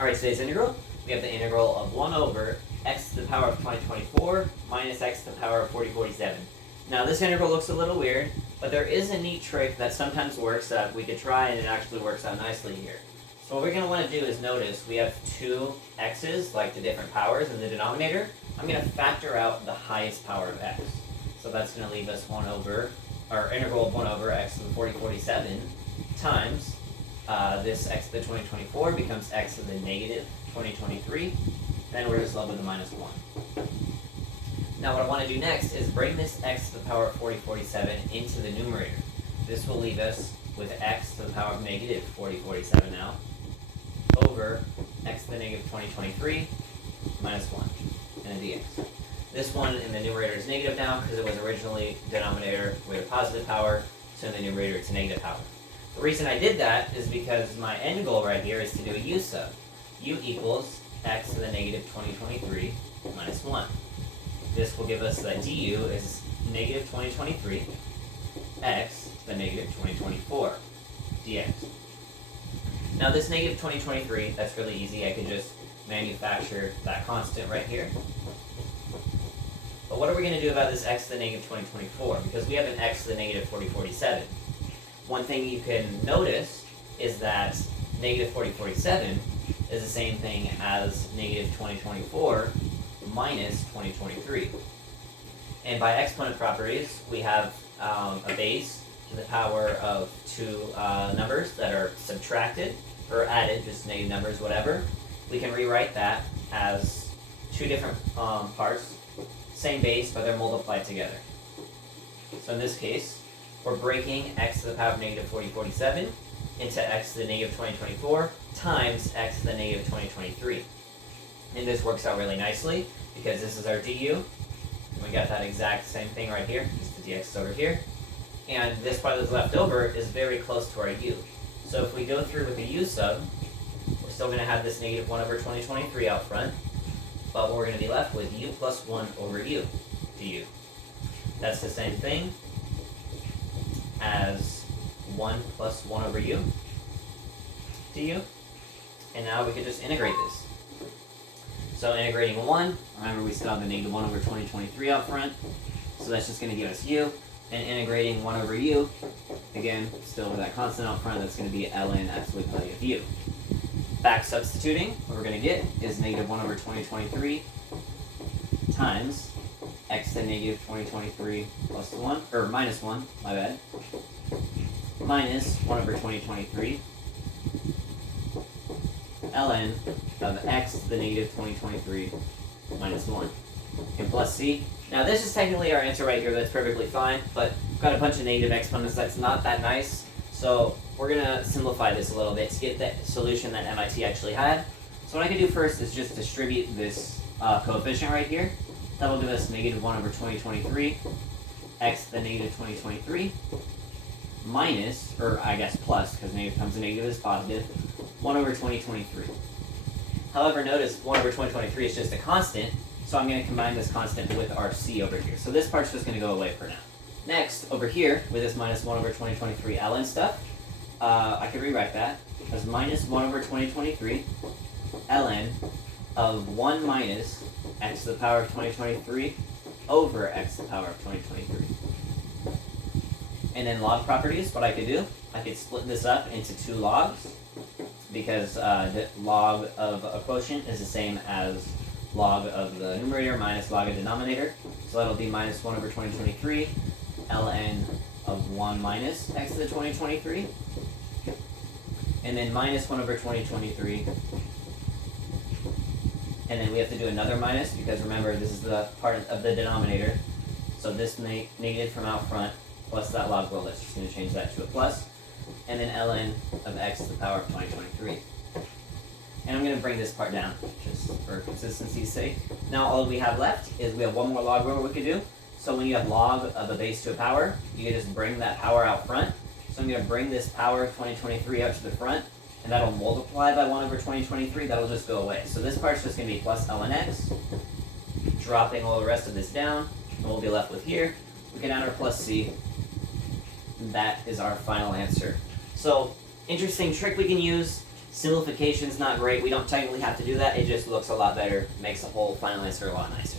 Alright, today's integral, we have the integral of 1 over x to the power of 2024 minus x to the power of 4047. Now this integral looks a little weird, but there is a neat trick that sometimes works that we could try and it actually works out nicely here. So what we're going to want to do is notice we have two x's, like the different powers in the denominator. I'm going to factor out the highest power of x. So that's going to leave us 1 over, our integral of 1 over x to the 4047 times this x to the 2024 becomes x to the negative 2023. Then we're just left with the minus 1. Now what I want to do next is bring this x to the power of 4047 into the numerator. This will leave us with x to the power of negative 4047 now over x to the negative 2023 minus 1 and a dx. This one in the numerator is negative now because it was originally denominator with a positive power, so in the numerator it's a negative power. The reason I did that is because my end goal right here is to do a u sub. U equals x to the negative 2023 minus 1. This will give us that du is negative 2023 x to the negative 2024 dx. Now this negative 2023, that's really easy. I could just manufacture that constant right here. But what are we going to do about this x to the negative 2024? Because we have an x to the negative 4047. One thing you can notice is that negative 4047 is the same thing as negative 2024 minus 2023. And by exponent properties, we have a base to the power of two numbers that are subtracted or added, just negative numbers, whatever. We can rewrite that as two different parts, same base, but they're multiplied together. So in this case, we're breaking x to the power of negative 4047 into x to the negative 2024 times x to the negative 2023. And this works out really nicely because this is our du. And we got that exact same thing right here, just the dx is over here. And this part that's left over is very close to our u. So if we go through with the u sub, we're still going to have this negative 1 over 2023 out front, but we're going to be left with u plus 1 over u du. That's the same thing as 1 plus 1 over u du. And now we can just integrate this. So integrating 1, remember we still have the negative 1 over 2023 out front, so that's just going to give us u. And integrating 1 over u, again, still with that constant out front, that's going to be ln absolute value of u. Back substituting, what we're going to get is negative 1 over 2023 times x to the negative 2023 plus 1, or minus 1, my bad, minus 1 over 2023 ln of x to the negative 2023 minus 1. And plus c. Now this is technically our answer right here, that's perfectly fine, but we've got a bunch of negative exponents that's not that nice, so we're going to simplify this a little bit to get the solution that MIT actually had. So what I can do first is just distribute this coefficient right here. That'll give us negative 1 over 2023 x to the negative 2023 minus, or I guess plus, because negative times a negative is positive, 1 over 2023. However, notice 1 over 2023 is just a constant, so I'm going to combine this constant with our c over here. So this part's just going to go away for now. Next, over here, with this minus 1 over 2023 ln stuff, I could rewrite that as minus 1 over 2023 ln of 1 minus x to the power of 2023 over x to the power of 2023. And then log properties, what I could do, I could split this up into two logs, because the log of a quotient is the same as log of the numerator minus log of denominator. So that'll be minus 1 over 2023 ln of 1 minus x to the 2023. And then minus 1 over 2023. And then we have to do another minus, because remember, this is the part of the denominator. So this negative from out front plus that log, well, that's just going to change that to a plus. And then ln of x to the power of 2023. And I'm going to bring this part down, just for consistency's sake. Now all we have left is we have one more log row we could do. So when you have log of a base to a power, you can just bring that power out front. So I'm going to bring this power of 2023 out to the front, and that'll multiply by 1 over 2023. That'll just go away. So this part's just going to be plus ln x, dropping all the rest of this down, and we'll be left with here. We can add our plus c. And that is our final answer. So interesting trick we can use Simplification's not great. We don't technically have to do that. It just looks a lot better, makes the whole final answer a lot nicer.